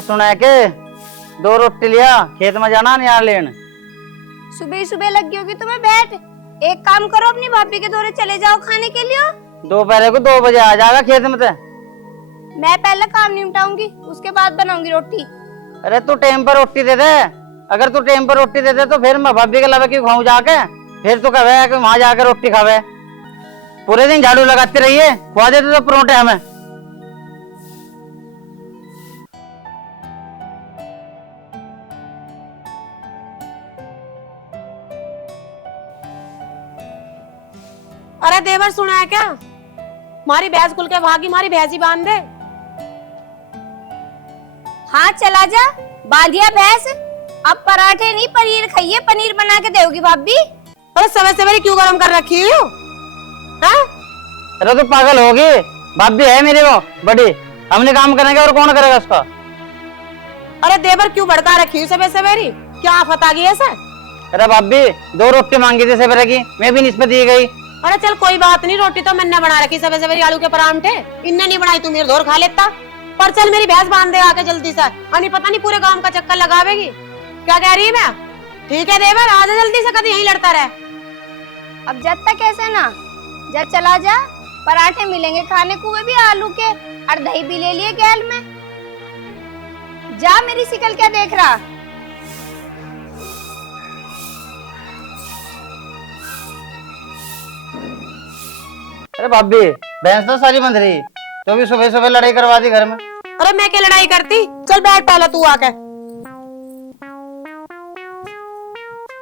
सुना है के 2 रोटी लिया, खेत में जाना नहीं यार लेन। सुबह सुबह लगी होगी तुम्हें बैठ। एक काम करो, अपनी भाभी के दौरे चले जाओ खाने के लिए। दोपहर को 2 बजे आ जाएगा खेत में ते। मैं पहले काम निपटाऊंगी, उसके बाद बनाऊंगी रोटी। अरे तू टाइम पर रोटी दे दे। अगर तू टाइम पर रोटी दे दे तो फिर मैं भाभी के लवे क्यों खाऊं जाके। फिर तू कहे कि वहां जाकर रोटी खावे। पूरे दिन झाड़ू लगाती रहिए, खुआ देते तो परोंठे हमें। अरे देवर सुना है क्या? मारी भैंस खुल के भागी, मारी भैंस ही बांध दे। हाँ चला जा, बांधिया भैंस। अब पराठे नहीं पनीर खाइए, पनीर बना के दोगी भाभी। अरे सवेरे सवेरे क्यों गरम कर रखी हो? हाँ? अरे तू पागल होगी, भाभी है मेरी वो बड़ी, हमने काम करेंगे और कौन करेगा उसका। अरे देवर क्यों भड़का रखी हो सवेरे सवेरे? क्या आफत आ गई ऐसा? अरे भाभी 2 रोटी मांगी थी सवेरे की, मैं भी निस्बत दी गई। अरे चल कोई बात नहीं, रोटी तो मैंने बना रखी सवेरे सवेरे आलू के परांठे। इनने नहीं बनाई, तू मेरे धोर खा लेता। पर चल मेरी भैंस बांध दे आके जल्दी से। अनि पता नहीं पूरे गांव का चक्कर लगावेगी। क्या कह रही है मैं? ठीक है देवर, आजा जल्दी से, कभी यहीं लड़ता रहे। अब जब तक ऐसे ना, जब चला जा, पराठे मिलेंगे खाने को, वे भी आलू के, और दही भी ले लिए गैल में। जा, मेरी शिकल क्या देख रहा। अरे भाभी भैंस तो सारी बंध रही, तो भी सुबह सुबह लड़ाई करवा दी घर में। अरे मैं क्या लड़ाई करती? चल बैठ पहले तू आके।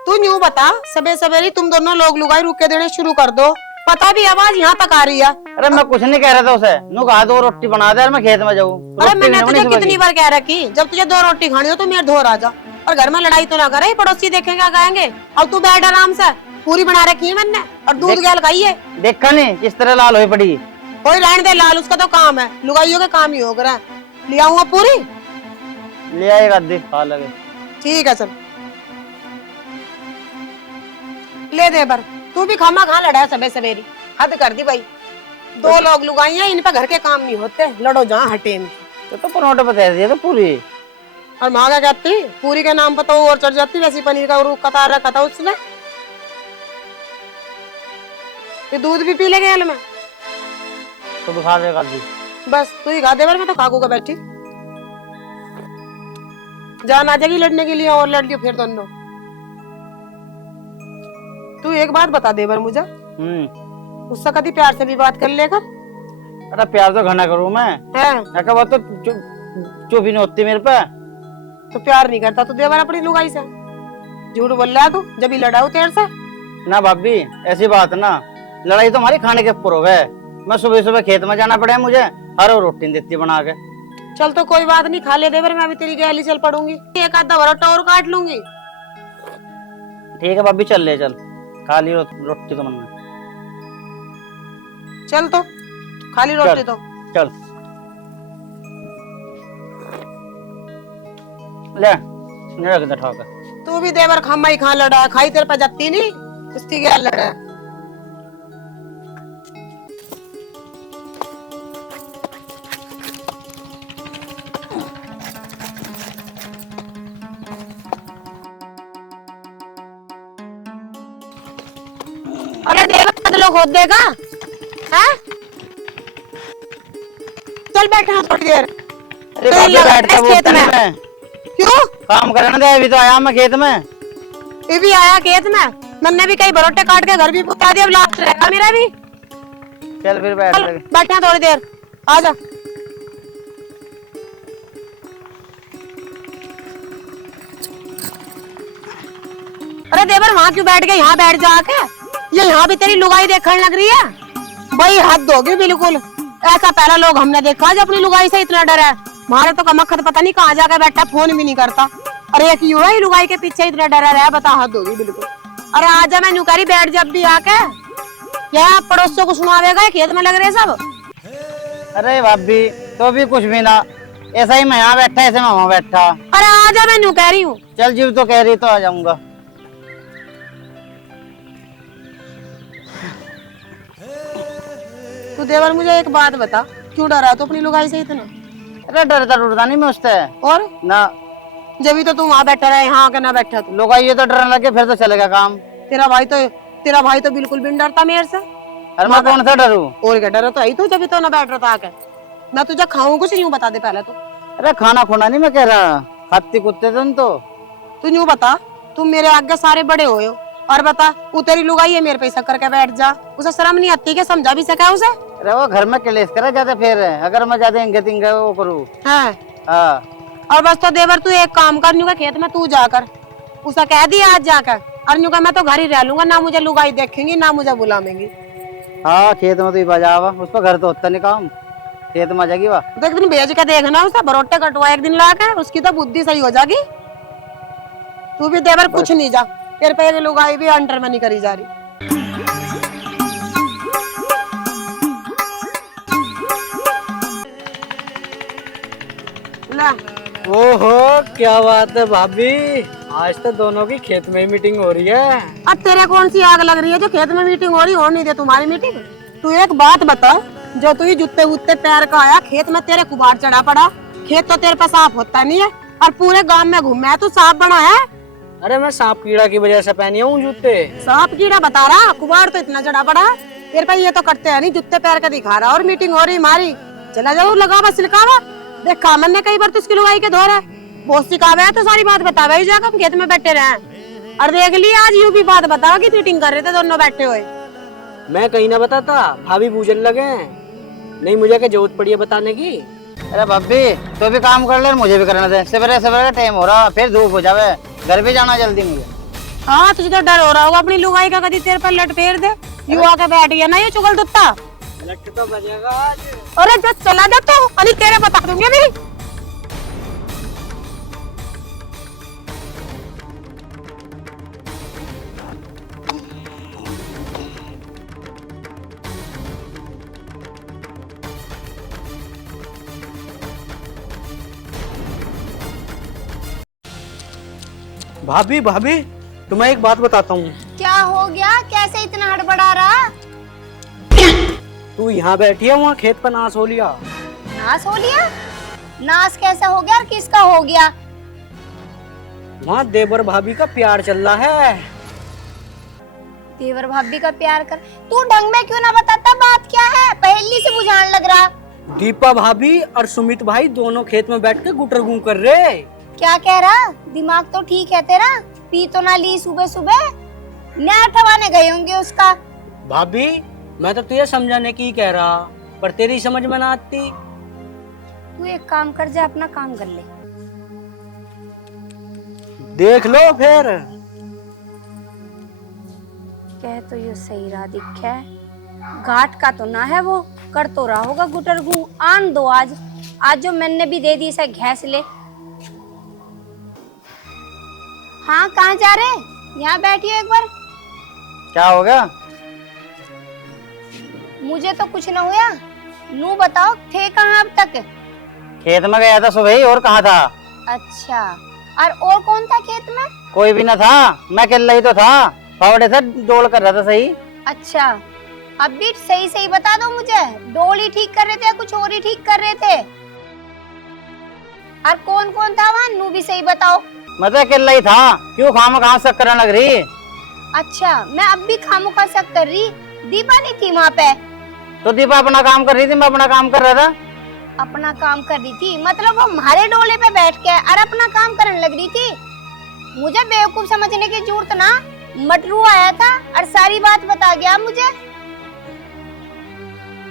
तू यूं बता, सवेरे सवेरे तुम दोनों लोग लुगाई रुके देने शुरू कर दो। पता भी आवाज यहाँ तक आ रही है। अरे मैं कुछ नहीं कह रहा था उसे, नु कहा 2 रोटी बना दे और मैं खेत में जाऊँ। अरे मैंने तुझे कितनी बार कह रखी, जब तुझे 2 रोटी खानी हो तो मेरे धोर आ जा, और घर में लड़ाई तो ना करे, पड़ोसी देखेंगे क्या कहेंगे। अब तू बैठ आराम से, पूरी बना रखी है मैंने, और दूध गैल खाई है। देखा नहीं किस तरह लाल हुई पड़ी। कोई रहने दे लाल, उसका तो काम है, लुगाइयों का काम ही हो गया। ले आऊंगा पूरी? ले आएगा आधी खा लगे। ठीक है चल ले दे बर। तू भी खामा खा लड़ा है सवेरे सवेरे, हद कर दी भाई। 2 लोग लुगाई हैं, इन पे घर के काम नहीं होते, लड़ो जहाँ हटे। तो परोठे बता दिए तो पूरी। और माँ क्या कहती, पूरी के नाम पर तो और चढ़ जाती, वैसी पनीर का रूख कतार रखा था उसने। ये दूध भी पी ले गया में। तो खा लेगा आधी। बस तू ही खा दे बर, मैं तो खाकूगा बैठी। जान आ जाएगी लड़ने के लिए, और लड़ लियो फिर दोनों। तू एक बात बता दे बर मुझे, उससे कभी प्यार से भी बात कर लेगा? अरे प्यार तो घना करूँ मैं, वो तो चुप ही नहीं होती मेरे पे। तो प्यार नहीं करता तो देवर अपनी लुगाई से। झूठ बोल रहा तू, जब ही लड़ाऊ तेरे से। ना भाभी ऐसी बात ना, लड़ाई तो हमारी खाने के ऊपर हो गए। मैं सुबह सुबह खेत में जाना पड़े मुझे, हर रोटी देती बना के। चल तो कोई बात नहीं, खा ले देवर, मैं भी तेरी गैली चल पड़ूंगी, एक आधा वरोटा और काट लूंगी। ठीक है भाभी चल ले, चल खा ली रोटी तो मन में। चल तो खाली रोटी तो चल ले रख दे ठोकर। तू भी देवर खामा ही खा लड़ा, खाई तेरे पे जाती नहीं, उसकी क्या लड़ा। अरे देवर लोग खोद देगा, हैं? चल बैठा थोड़ी देर। अरे बैठता खेत में क्यों काम करने दे, अभी तो आया मैं खेत में। ये भी आया खेत में, मैंने भी कई बरोटे काट के घर भी पहुंचा दिया, अब लास्ट रहेगा मेरा भी। चल फिर बैठा थोड़ी देर, आजा। अरे देवर वहाँ क्यों बैठ गए, यहाँ बैठ जा के। ये यहाँ भी तेरी लुगाई देखने लग रही है भाई, हद होगी बिल्कुल। ऐसा पहला लोग हमने देखा जो अपनी लुगाई से इतना डरा है। हमारे तो कमख्त पता नहीं कहाँ जाकर बैठा, फोन भी नहीं करता। अरे एक यूं है लुगाई के पीछे इतना डरा रहा, बता हद होगी बिल्कुल। अरे आजा, मैं नुकारी बैठ जब भी आके, क्या पड़ोसियों को सुनावेगा, खेत में लग रहे सब। अरे भाभी तो भी कुछ भी ना, ऐसा ही मैं यहाँ बैठा, ऐसे मैं वहाँ बैठा। अरे आजा, मैं न्यू कह रही हूँ। चल जीव तो कह रही तो आ जाऊंगा। तू देवर मुझे एक बात बता, क्यों डरा तो अपनी लुगाई से इतना? अरे डरता डरता नहीं मैं उससे और ना। जब भी तो तू वहाँ बैठा रहे, यहाँ आके ना बैठा तू। लोग आइए तो डरने लगे, फिर तो चलेगा काम। तेरा भाई तो बिल्कुल भी नहीं डरता मेरे से। अरे मैं कौन सा डरूं? और क्या डरा तो आई तू, जब भी तो ना बैठ रहा था आके। मैं तुझे खाऊं कुछ यूं बता दे पहले तो। अरे खाना खोना नहीं मैं कह रहा, खाती कुत्ते तुम तो। तू यूं बता, तुम मेरे आगे सारे बड़े हो और बता, वो तेरी लुगाई है मेरे पे शक करके बैठ जा। उसे शर्म नहीं आती कि समझा भी सका उसे? अरे वो घर में क्लेश करा ज्यादा, फिर अगर मैं ज्यादा इंगे तिंगे वो करूँ। हाँ। हाँ और बस तो देवर तू एक काम कर, न्यू का खेत में तू जाकर उसे कह दिया आज जाकर, और न्यू का मैं तो घर ही रह लूंगा, ना मुझे लुगाई देखेंगी ना मुझे बुलावेंगी। हाँ खेत में तो ही बजा हुआ, उस पर घर तो होता नहीं काम, खेत में जाएगी वह। तो एक दिन भेज के देखना उसे, बरोटे कटवा एक दिन लाकर, उसकी तो बुद्धि सही हो जाएगी। तू भी देवर कुछ नहीं जा, तेरे पे लुगाई भी अंडर में नहीं करी जा रही। ला ओहो क्या बात है भाभी, आज तो दोनों की खेत में ही मीटिंग हो रही है। अब तेरे कौन सी आग लग रही है जो खेत में मीटिंग हो रही, हो नहीं दे तुम्हारी मीटिंग। तू एक बात बता, जो तू ही जूते वूते पैर का आया, खेत में तेरे कुबाड़ चढ़ा पड़ा, खेत तो तेरे पे साफ होता नहीं है और पूरे गांव में घूमे तू साफ बना है। अरे मैं सांप कीड़ा की वजह से पहनी हूँ जूते। सांप कीड़ा बता रहा, कुबाड़ तो इतना चढ़ा पड़ा है तेरे पे, ये तो करते हैं नहीं, जूते पैर का दिखा रहा और मीटिंग हो रही हमारी। चला जाओ लगावा सिलकावा, देखा मैंने कई बार तो इसकी लुगाई के दौर है, बहुत सिखावे है तो सारी बात बतावे ही जाकर हम खेत में बैठे रहे। और देख लिया आज यूं भी बात बताओ कि मीटिंग कर रहे थे दोनों बैठे हुए। मैं कहीं ना बताता, भाभी बूझने लगे, नहीं मुझे क्या जरूरत पड़ी है बताने की। अरे भाभी तो भी काम कर ले, मुझे भी करना दे, सवेरे सवेरे का टाइम हो रहा, फिर धूप हो जावे, घर भी जाना जल्दी मुझे। हाँ तुझे तो डर हो रहा होगा अपनी लुगाई का, कभी तेरे पर लट फेर दे, यू आके बैठ गया ना ये चुगल दुत्ता। लट तो बजेगा आज। अरे जो चला जा तू, अरे तेरे बता दूंगी अभी। भाभी भाभी तुम्हें एक बात बताता हूँ। क्या हो गया, कैसे इतना हड़बड़ा रहा? तू यहाँ बैठी है, वहाँ खेत पर नाश हो लिया। नाश हो लिया? नाश कैसा हो गया और किसका हो गया? वहाँ देवर भाभी का प्यार चल रहा है। देवर भाभी का प्यार कर, तू ढंग में क्यों ना बताता, बात क्या है? पहली से बुझाने लग रहा। दीपा भाभी और सुमित भाई दोनों खेत में बैठ के गुटर गूं कर रहे। क्या कह रहा? दिमाग तो ठीक है तेरा, पी तो ना ली सुबह सुबह, नया ठवाने गए होंगे उसका। भाभी मैं तो तुझे समझाने की कह रहा, पर तेरी समझ में ना आती। तू एक काम कर, जा अपना काम कर ले। देख लो फिर। कह तो ये सही रहा दिखे, घाट का तो ना है वो, कर तो रहा होगा गुटर गू। आन दो आज, आज जो मैंने भी दे दी इसे घैस ले। हाँ कहाँ जा रहे? यहाँ बैठिए एक बार। क्या हो गया? मुझे तो कुछ न हुआ, नू बताओ थे कहाँ अब तक? खेत में गया था सुबह ही, और कहाँ था? अच्छा, और कौन था खेत में? कोई भी ना था, मैं अकेला ही तो था, फावड़े से डोल कर रहा था। सही? अच्छा, अब भी सही सही बता दो मुझे, डोल ही ठीक कर रहे थे या कुछ और ही ठीक कर रहे थे? और कौन कौन था वहाँ, नू भी सही बताओ। मैं तो अकेला ही था, क्यों खामखा शक करने लग रही? अच्छा, मैं अब भी खामोखा शक कर रही, दीपा नहीं थी वहाँ पे? तो दीपा अपना काम कर रही थी, मैं अपना काम कर रहा था। अपना काम कर रही थी मतलब वो हमारे डोले पे बैठ के और अपना काम करने लग रही थी? मुझे बेवकूफ समझने की जरूरत ना, मटरू आया था और सारी बात बता गया मुझे।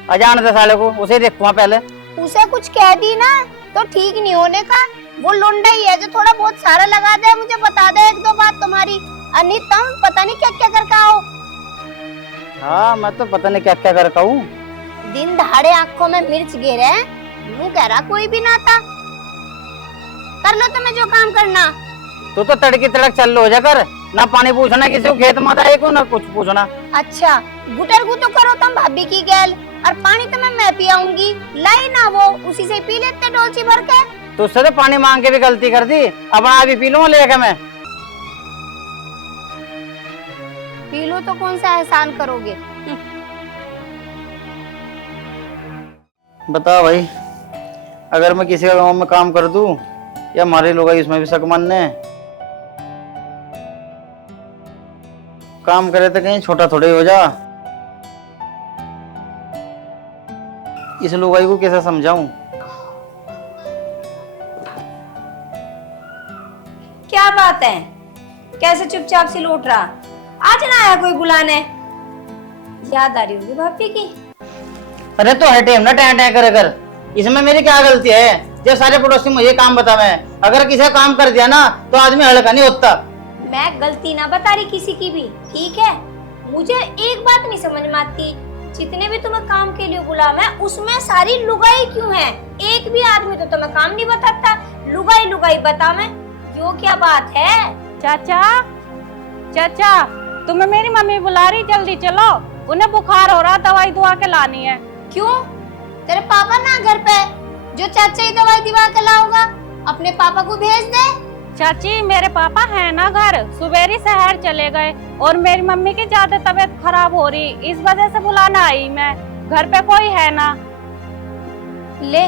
अजान दे साले को, उसे देखूंगा पहले। उसे कुछ कह दी ना तो ठीक नहीं होने का, वो लोंडा ही है जो थोड़ा बहुत सारा लगा दे, मुझे बता दे एक दो बात तुम्हारी, अनिता पता नहीं क्या क्या करके आओ। हाँ मैं तो पता नहीं क्या क्या करता हूँ। दिन दहाड़े आंखों में मिर्च गिरे, मुँह कह रहा कोई भी ना था। कर लो तुम्हें जो काम करना। तू तो तड़की तड़क चल लो जाकर, ना पानी पूछना किसी को खेत में आए को, ना कुछ पूछना। अच्छा, गुटर गु तो करो तुम भाभी की गैल, और पानी तो मैं पियाऊंगी, लाई ना वो उसी से पी लेते डोलची भर के। तो उससे तो पानी मांग के भी गलती कर दी, अब अभी पी लूंगा लेके मैं। पी लो तो कौन सा एहसान करोगे? बताओ भाई। अगर मैं किसी का गाँव में काम कर दूं या हमारे लोग इसमें भी शक मानने काम करे तो कहीं छोटा थोड़ा ही हो जा। इस लुगाई को कैसे समझाऊं? क्या बात है, कैसे चुपचाप से लौट रहा? आज ना आया कोई बुलाने? याद आ रही होगी भाभी की। अरे तो हटे ना टैं टैं करे कर, इसमें मेरी क्या गलती है? जब सारे पड़ोसी मुझे काम बतावे, अगर किसी का काम कर दिया ना तो आदमी हल्का नहीं होता। मैं गलती ना बता रही किसी की भी, ठीक है? मुझे एक बात नहीं समझ में आती, जितने भी तुम्हें काम के लिए बुलावे उसमें सारी लुगाई क्यों है? एक भी आदमी तो तुम्हें काम नहीं बताता, लुगाई लुगाई बतावे, यो क्या बात है? चाचा, चाचा, तुम्हें मेरी मम्मी बुला रही, जल्दी चलो, उन्हें बुखार हो रहा, दवाई दुआ के लानी है। क्यों? तेरे पापा ना घर पे, जो चाचा ही दवाई दिवा के लाऊंगा, अपने पापा को भेज दे। चाची, मेरे पापा है ना घर, सुबेरी शहर चले गए और मेरी मम्मी की ज्यादा तबीयत खराब हो रही, इस वजह से बुलाना आई मैं। घर पे कोई है ना। ले,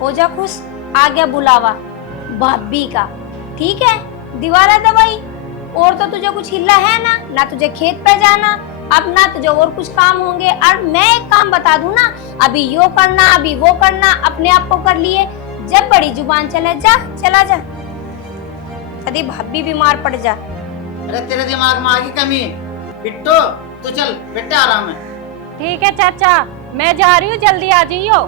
हो जा खुश, आ गया बुलावा भाभी का, ठीक है? दिवाला दवाई, और तो तुझे कुछ हिला है ना, ना तुझे खेत पे जाना, अब ना तुझे और कुछ काम होंगे। और मैं एक काम बता दूं ना, अभी यो करना, अभी वो करना, अपने आप को कर लिए, जब बड़ी जुबान चले जा, चला जा, कभी भाभी बीमार पड़ जा। अरे तेरे दिमाग में आगी कमी बिट्टो, तू चल बेटे आराम है। ठीक है चाचा, मैं जा रही हूँ, जल्दी आ जाइयो।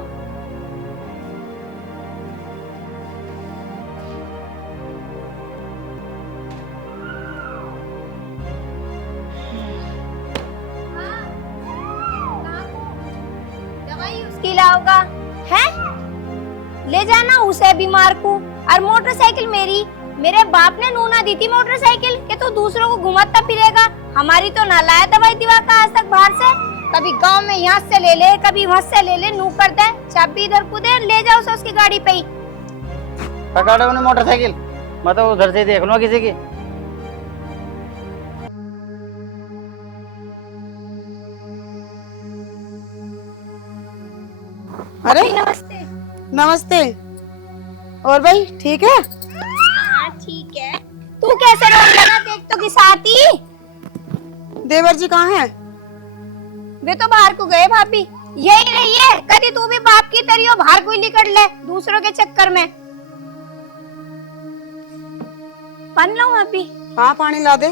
दवाई उसकी लाओगा है? ले जाना उसे बीमार को। और मोटरसाइकिल मेरे बाप ने नूना दी थी मोटरसाइकिल कि तू दूसरों को घुमाता फिरेगा, हमारी तो ना लाया दवाई दिवा का आज तक बाहर से। कभी गांव में यहाँ से ले ले, कभी वहाँ से ले ले, नू कर दे, चाबी इधर को दे, ले जाओ उसे उसकी गाड़ी पे ही। पकड़ो उन्हें मोटरसाइकिल, मैं तो उधर से देख लूँ किसी की। अरे नमस्ते। नमस्ते। और भाई ठीक है? हाँ ठीक है। तू कैसे रोक लगा, देख तो की साथ ही। देवर जी कहाँ हैं? वे तो बाहर को गए भाभी, यही रही है, कभी तू भी बाप की तरियो बाहर कोई निकल ले दूसरों के चक्कर में। बन लो भाभी। हाँ पानी ला दे।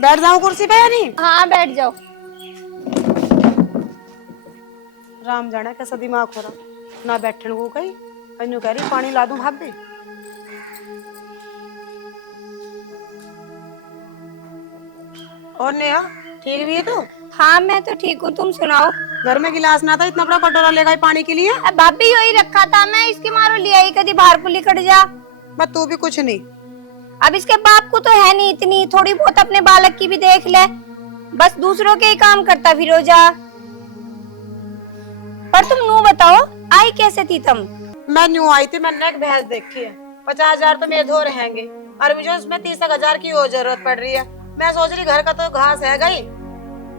बैठ जाऊं कुर्सी पे या नहीं? हाँ बैठ जाओ। राम जाने कैसा दिमाग हो रहा, ना बैठने को कही, अन्यू कह रही पानी ला दूं भाभी। और नेहा ठीक भी है तू? हाँ मैं तो ठीक हूँ, तुम सुनाओ। घर में गिलास ना था, इतना बड़ा कटोरा ले गई पानी के लिए। अब भाभी यही रखा था, मैं इसके मारो ले आई, कभी बाहर को लिकट जा। बस तू भी कुछ नहीं। अब इसके बाप को तो है नहीं इतनी, थोड़ी बहुत अपने बालक की भी देख ले, बस दूसरों के ही काम करता फिर हो जा। पर तुम नू बताओ, आई कैसे थी तुम? मैं न्यू आई थी, मैंने एक भैंस देखी है, 50,000 तो मेरे धो रहेंगे, और मुझे उसमें 30,000 की और जरूरत पड़ रही है। मैं सोच रही घर का तो घास है गई,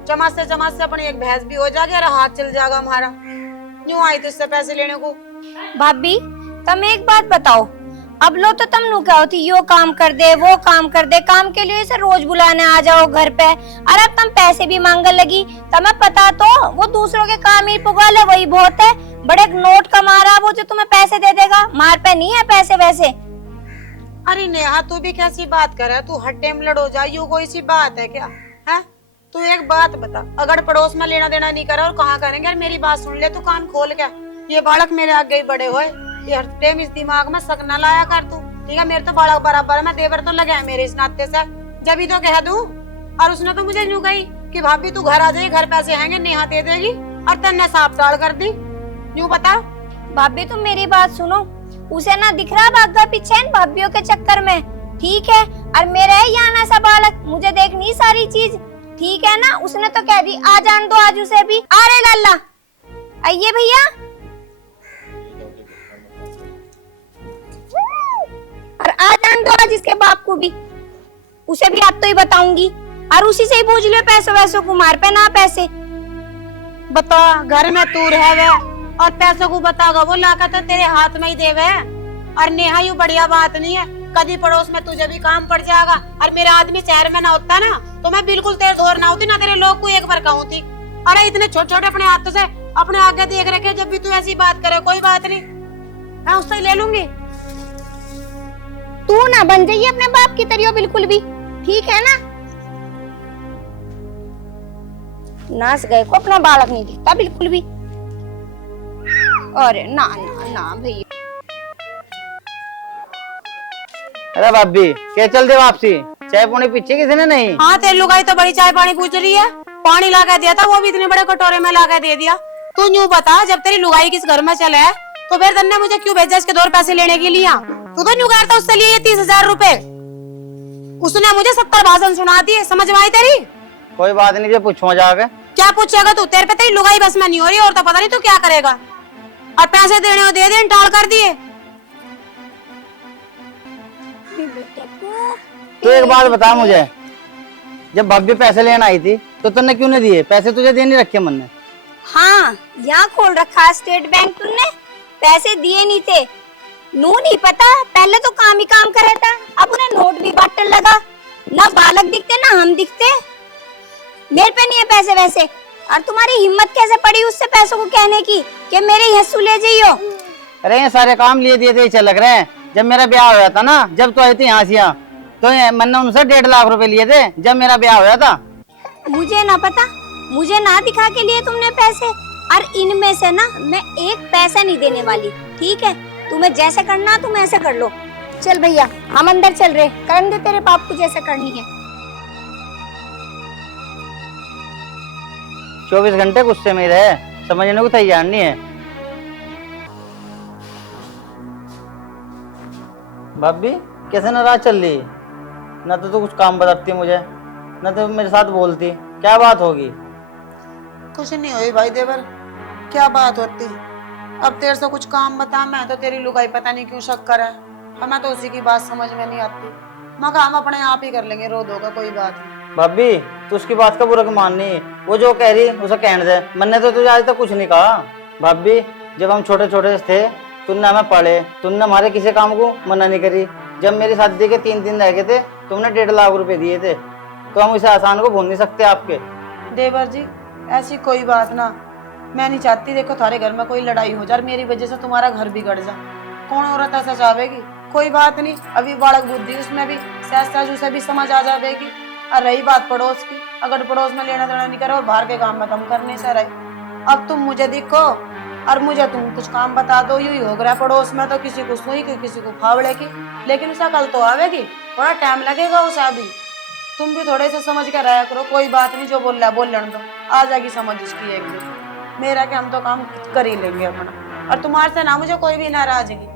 चमाच से अपनी एक भैंस भी हो जाएगी और हाथ चल जाएगा हमारा। न्यू आई थी उससे पैसे लेने को। भाभी तुम एक बात बताओ, अब लो तो तुम नू क्या होती, यो काम कर दे, वो काम कर दे, काम के लिए इसे रोज बुलाने आ जाओ घर पे, और अब तुम पैसे भी मांगने लगी। तुम्हें पता तो वो दूसरों के काम ही पुगा ले, वही बहुत है, बड़े नोट कमा रहा वो जो तुम्हें पैसे दे देगा, मार पे नहीं है पैसे वैसे। अरे नेहा तू भी कैसी बात कर रहा है, तू हर टाइम लड़ो जा, यू कोई सी बात है क्या? है तू एक बात बता, अगर पड़ोस में लेना देना नहीं करा और कहाँ करेंगे? यार मेरी बात सुन ले, तू कान खोल के, ये बालक मेरे आगे ही बड़े हुए, ये हर टाइम इस दिमाग में शक ना लाया कर तू, ठीक है? मेरे तो बालक बराबर है, मैं देवर तो लगे है मेरे इस नाते से, जब ही तो कह दूं। और उसने तो मुझे यूं कही कि भाभी तू घर आ जाएगी, घर पैसे आएंगे, नेहा दे देगी, और तन्ने साफ डाल कर दी। यूं बता भाभी तुम मेरी बात सुनो, उसे ना दिख रहा भागा पीछे इन भाभीियों के चक्कर में, ठीक है? और मेरा है यहाँ ऐसा बालक, मुझे देखनी सारी चीज, ठीक है ना? उसने तो कह दी आ जान दो आज उसे भी। आ रे लल्ला, आइए भैया। और आ जान दो आज इसके बाप को भी, उसे भी आप तो ही बताऊंगी, और उसी से ही पूछ लो पैसों वैसों को, मार पे ना पैसे। बता, घर में तू रहे, और पैसों को बताओगा वो लाकर तो तेरे हाथ में ही देवे। और नेहा यू बढ़िया बात नहीं है, कभी पड़ोस में तुझे भी काम पड़ जाएगा। और मेरा आदमी शहर में ना होता ना तो मैं बिल्कुल तेरे धोर ना होती, ना तेरे लोग को एक बार कहूँ थी। अरे इतने छोटे छोटे अपने हाथों से अपने आगे देख रखे, जब भी तू ऐसी बात करे कोई बात नहीं, मैं उससे ले लूंगी। तू ना बन जाइए अपने बाप की तरह बिल्कुल भी, ठीक है ना। नाच गए को अपना बालक नहीं दिखता बिल्कुल भी। अरे ना ना ना भैया। अरे भाभी क्या चल दे वापसी, चाय पानी पीछे किसी ने नहीं। हाँ तेरी लुगाई तो बड़ी चाय पानी पूछ रही है, पानी ला के दिया था वो भी इतने बड़े कटोरे में ला के दे दिया। तू यूं बता, जब तेरी लुगाई किस घर में चले तो फिर तन्ने मुझे क्यों भेजा इसके 2 पैसे लेने के लिए? तू तो यूं कह रहा था उससे लिए ये 30,000 रुपए, उसने मुझे 70 भाषण सुना दिए, समझ में आई तेरी? कोई बात नहीं, जो पूछूंगा जाके। क्या पूछेगा तू? तेरे पे तेरी लुगाई बस में नहीं हो रही और तो पता नहीं तू क्या करेगा। और पैसे देने हो दे दे, टाल कर दिए। तो एक बात बता मुझे, जब भाभी पैसे लेने आई थी तो तुमने क्यों नहीं दिए? पैसे तुझे देने रखे मन ने। हाँ यहाँ खोल रखा स्टेट बैंक, तुमने पैसे दिए नहीं थे। नू नहीं पता, पहले तो काम ही काम कर रहा था, अब उन्हें नोट भी बांटने लगा। ना बालक दिखते ना हम दिखते। मेरे पे नहीं है पैसे वैसे, और तुम्हारी हिम्मत कैसे पड़ी उससे पैसों को कहने की कि मेरे हिस्सू ले जाइयो। अरे ये सारे काम लिए दिए थे चल लग रहे हैं। जब मेरा ब्याह हुआ था ना, जब तो आई थी यहाँ से यहाँ, तो मैंने उनसे 1.5 लाख रुपए लिए थे जब मेरा ब्याह हुआ था। मुझे ना पता, मुझे ना दिखा के लिए तुमने पैसे, और इनमें से ना मैं एक पैसा नहीं देने वाली, ठीक है। तुम्हें जैसे करना तुम ऐसे कर लो। चल भैया हम अंदर चल रहे, करन दे तेरे बाप को जैसे करनी है। 24 घंटे गुस्से में रहे, समझने को तैयार नहीं है। भाभी कैसे नाराज चल रही? ना तो तू कुछ काम बताती मुझे, ना तो मेरे साथ बोलती। क्या बात होगी? कुछ नहीं हुई भाई देवर, क्या बात होती। अब तेरे से कुछ काम बता, मैं तो तेरी लुगाई पता नहीं क्यों शक कर है, हमें तो उसी की बात समझ में नहीं आती। मगर हम अपने आप ही कर लेंगे, रो दोगा कोई बात नहीं। भाभी तू उसकी बात का बुरा माननी, वो जो कह रही उसे कहने दे। मैंने तो तुझे आज तक कुछ नहीं कहा। भाभी जब हम छोटे छोटे थे तुमने हमें पढ़े, तुमने हमारे किसी काम को मना नहीं करी। जब मेरी शादी के 3 दिन रह गए थे तुमने 1.5 लाख रुपए दिए थे, तो हम इसे आसान को भूल नहीं सकते आपके। देवर जी ऐसी कोई बात ना, मैं नहीं चाहती देखो थारे घर में कोई लड़ाई हो जाए, मेरी वजह से तुम्हारा घर बिगड़ जा। कौन औरत ऐसा चाहेगी? कोई बात नहीं, अभी बालक बुद्धि उसमें भी, सहज उसे भी समझ आ जाएगी। और रही बात पड़ोस की, अगर पड़ोस में लेना देना नहीं करे और बाहर के काम में कम करने से रहे। अब तुम मुझे दिखो और मुझे तुम कुछ काम बता दो, यूं ही हो गया पड़ोस में तो किसी को सुई की किसी को फावड़े की, लेकिन उसे कल तो आवेगी, थोड़ा टाइम लगेगा उसे। अभी तुम भी थोड़े से समझ कर रहा करो, कोई बात नहीं, जो बोल रहा है बोल लेने दो, आ जाएगी समझ उसकी एक दिन। मेरा क्या, हम तो काम कर ही लेंगे अपना। और तुम्हारे से ना मुझे कोई भी नाराजगी,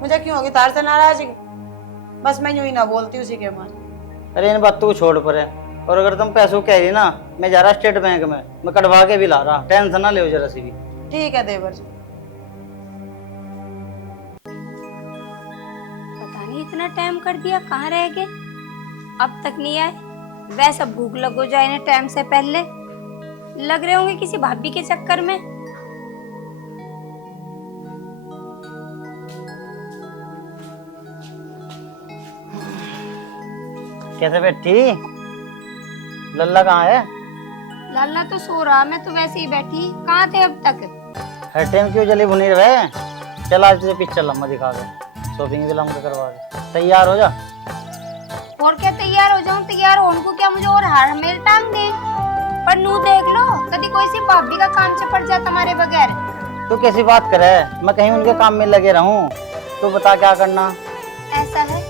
मुझे क्यों होगी तार से नाराजगी? बस मैं यूं ही ना बोलती उसी के मारे। अरे इन बातों को छोड़ पर है, और अगर तुम पैसों कह रही ना, मैं जा रहा स्टेट बैंक में, मैं कटवा के भी ला रहा, टेंशन ना ले जरा सी भी। ठीक है देवर जी। पता नहीं इतना टाइम कर दिया, कहाँ रह गए, अब तक नहीं आए। वैसे भूख लग जाए इन्हें टाइम से पहले, लग रहे होंगे किसी भाभी के चक्कर में। कैसे बैठी? लल्ला कहाँ है? लाला तो सो रहा, मैं तो वैसे ही बैठी। कहाँ थे अब तक? हर टाइम क्यों जली भुनी रहे? चल आज तुझे पिक्चर लम्बा दिखा दे, शॉपिंग भी लम्बा करवा दे, तैयार हो जा। और क्या तैयार हो जाऊं? तैयार हो उनको क्या मुझे और हार मेल टांग दे? पर नू देख लो, कभी कोई सी भाभी का काम से पड़ जाता हमारे बगैर। तू कैसी बात करे? मैं कहीं उनके काम में लगे रहूं? तू बता क्या करना। ऐसा है,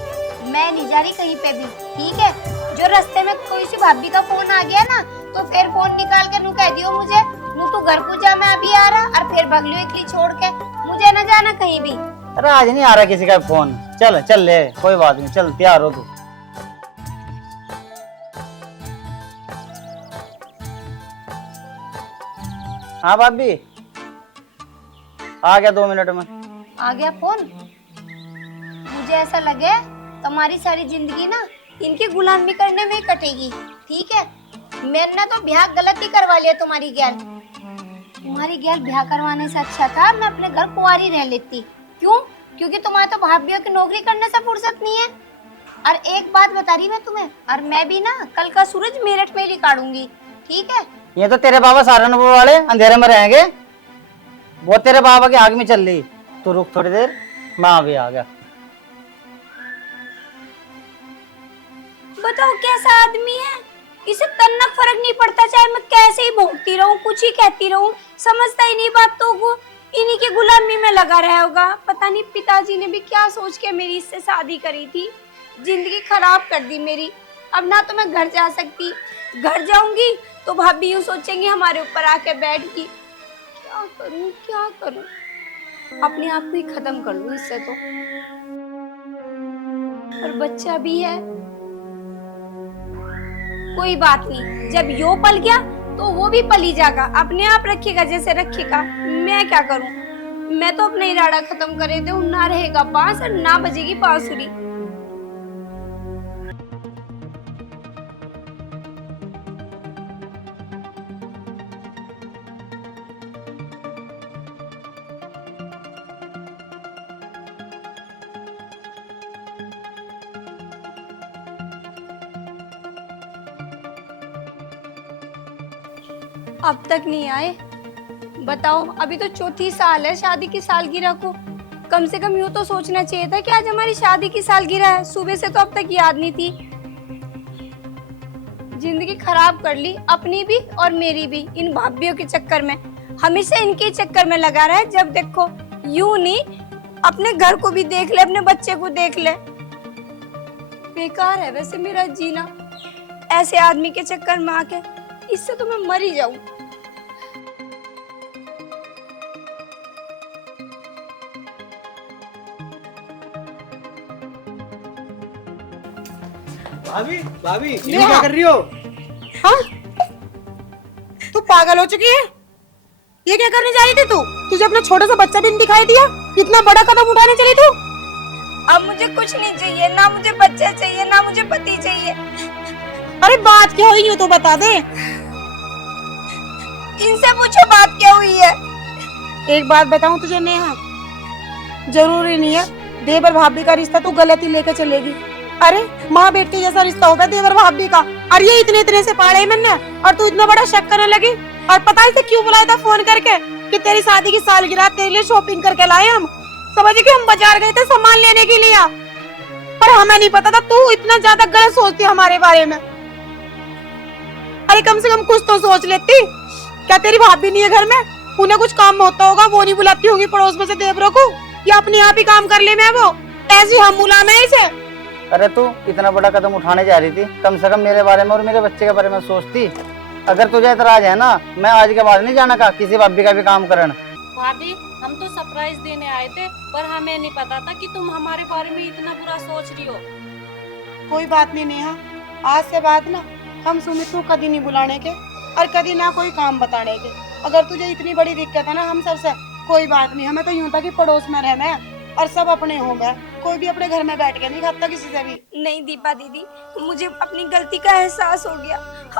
मैं नहीं जा रही कहीं पे भी, ठीक है। जो रास्ते में कोई सी भाभी का फोन आ गया ना, तो फिर फोन निकाल के नू कह दियो मुझे, नू तू घर को जा, मैं अभी आ रहा, और फिर भगलियो इकली छोड़ के, मुझे न जाना कहीं भी। अरे आज नहीं आ रहा किसी का फोन, चल चल ले, कोई बात नहीं, चल तैयार हो तू। हाँ भाभी आ गया 2 मिनट में। आ गया फोन? मुझे ऐसा लगे तुम्हारी सारी जिंदगी ना इनकी गुलामी करने में ही कटेगी, ठीक है। मैंने तो ब्याह गलत ही करवा लिया तुम्हारी ज्ञान। तुम्हारी गैल ब्याह करवाने से अच्छा था मैं अपने घर कुंवारी रह लेती। क्यों? क्योंकि तुम्हारे तो भाभियों की नौकरी करने से फुर्सत नहीं है। और एक बात बता रही मैं तुम्हें, और मैं भी ना कल का सूरज मेरठ में ही काटूंगी, ठीक है? ये तो तेरे बाबा सहारनपुर वाले अंधेरे में रहेंगे, वो तेरे बाबा की आग में चल रही। तू रुक थोड़ी देर, मैं अभी आ गया। बताओ कैसा आदमी है, इसे तन्नक फर्क नहीं पड़ता, चाहे मैं कैसे ही भोंकती रहूं, कुछ ही कहती रहूं, समझता ही नहीं बातों को, इन्हीं की गुलामी में लगा रहा होगा। पता नहीं पिताजी ने भी क्या सोच के मेरी इससे शादी करी थी, जिंदगी खराब कर दी मेरी। अब ना तो मैं घर जा सकती, घर जाऊंगी तो भाभी यूं सोचेंगी हमारे ऊपर आके बैठ गई। क्या करूं क्या करूं, अपने आप को ही खत्म कर लूं इससे तो। और बच्चा भी है, कोई बात नहीं, जब यो पल गया तो वो भी पल ही जाएगा, अपने आप रखेगा जैसे रखेगा। मैं क्या करूं, मैं तो अपना इरादा खत्म करे दूं, ना रहेगा बांस और ना बजेगी बांसुरी। अब तक नहीं आए, बताओ अभी तो चौथी साल है शादी की सालगिरह को। कम से कम यूं तो सोचना चाहिए था कि आज हमारी शादी की सालगिरह है, सुबह से तो अब तक याद नहीं थी। जिंदगी खराब कर ली अपनी भी और मेरी भी, इन भाभियों के चक्कर में, हमेशा इनके चक्कर में लगा रहा है। जब देखो यूं नहीं, अपने घर को भी देख ले, अपने बच्चे को देख ले। बेकार है वैसे मेरा जीना ऐसे आदमी के चक्कर में आके, इससे तो मैं मर ही जाऊं। भाभी भाभी ये क्या कर रही हो? हाँ? तू पागल हो चुकी है? ये क्या करने जा रही थी तू? तुझे अपना छोटा सा बच्चा भी नहीं दिखाई दिया? इतना बड़ा कदम उठाने चली तू? अब मुझे कुछ नहीं चाहिए, ना मुझे बच्चे चाहिए, ना मुझे पति चाहिए। अरे बात क्या हुई यूं तो बता दे। इनसे पूछो बात क्या हुई है। एक बात बताऊं तुझे नेहा, जरूरी नहीं है देवर भाभी का रिश्ता तू गलत ही लेकर चलेगी। अरे माँ बेटे जैसा रिश्ता होगा देवर भाभी का, और ये इतने इतने से पाले मैंने, और तू इतना बड़ा शक करने लगी। और पता है इसे क्यों बुलाया था फोन करके कि तेरी शादी की सालगिरह तेरे लिए शॉपिंग करके लाए हम। समझ कि हम बाजार गए थे सामान लेने के लिए, पर हमें नहीं पता था तू इतना ज्यादा गलत सोचती हमारे बारे में। अरे कम से कम कुछ तो सोच लेती। क्या तेरी भाभी नहीं है घर में? उन्हें कुछ काम होता होगा, वो नहीं बुलाती होगी पड़ोस में से देवरों को, या अपने आप ही काम कर ले। मैं वो ऐसी हम बुलाना है इसे। अरे तू इतना बड़ा कदम उठाने जा रही थी, कम से कम मेरे बारे में और मेरे बच्चे के बारे में सोचती। अगर तुझे इतराज है ना, मैं आज के बाद नहीं जाना का किसी भाभी का भी काम करना। भाभी हम तो सरप्राइज देने आए थे, पर हमें नहीं पता था कि तुम हमारे बारे में इतना बुरा सोच रही हो। कोई बात नहीं नेहा, आज से बाद ना हम सुमित को कभी नहीं बुलाने के, और कभी ना कोई काम बताने के। अगर तुझे इतनी बड़ी दिक्कत है ना हम सबसे, कोई बात नहीं, हमें तो यूं था कि पड़ोस में रहना है और सब अपने हो गए, कोई भी अपने घर में बैठ के नहीं खाता किसी से भी। नहीं दीपा दीदी, मुझे अपनी गलती का एहसास हो गया,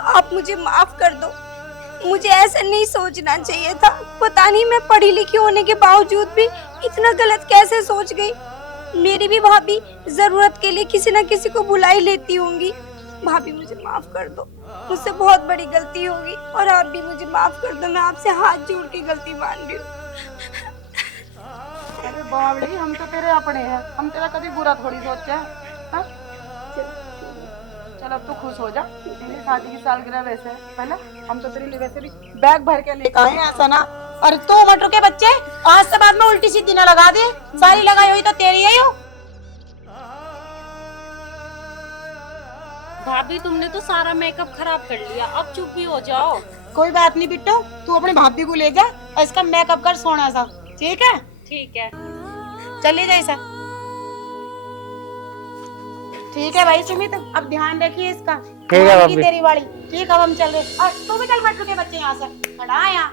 आप मुझे माफ कर दो। मुझे ऐसा नहीं सोचना चाहिए था। पता नहीं मैं पढ़ी लिखी होने के बावजूद भी इतना गलत कैसे सोच गई। मेरी भी भाभी जरूरत के लिए किसी न किसी को बुला ही लेती होंगी। भाभी मुझे माफ कर दो, मुझसे बहुत बड़ी गलती होगी, और आप भी मुझे माफ कर दो। मैं आपसे हाथ जोड़ के गलती मान रही हूँ। अरे बावड़ी, हम तो तेरे अपने हैं, हम तेरा कभी बुरा थोड़ी सोचते हैं। चल अब तो खुश हो जा, तेरी शादी की सालगिरह वैसे है ना, हम तो तेरे लिए वैसे भी बैग भर के लेकर आए हैं, ऐसा ना। और तू मटरू के बच्चे आज से बाद में उल्टी सीधी ना लगा दे, सारी लगाई हुई तो तेरी है यो। भाभी तुमने तो सारा मेकअप खराब कर लिया, अब चुप भी हो जाओ। कोई बात नहीं बिट्टू, तू अपने भाभी को ले जा और इसका मेकअप कर सोना सा, ठीक है? ठीक है, चलिए जाइए सर। ठीक है भाई सुमित, अब ध्यान रखिए इसका। ठीक है मानेगी भाभी। तेरी वाली। ठीक है अब हम चल रहे, और तू भी चल मटरू के बच्चे यहाँ से हटा यहाँ।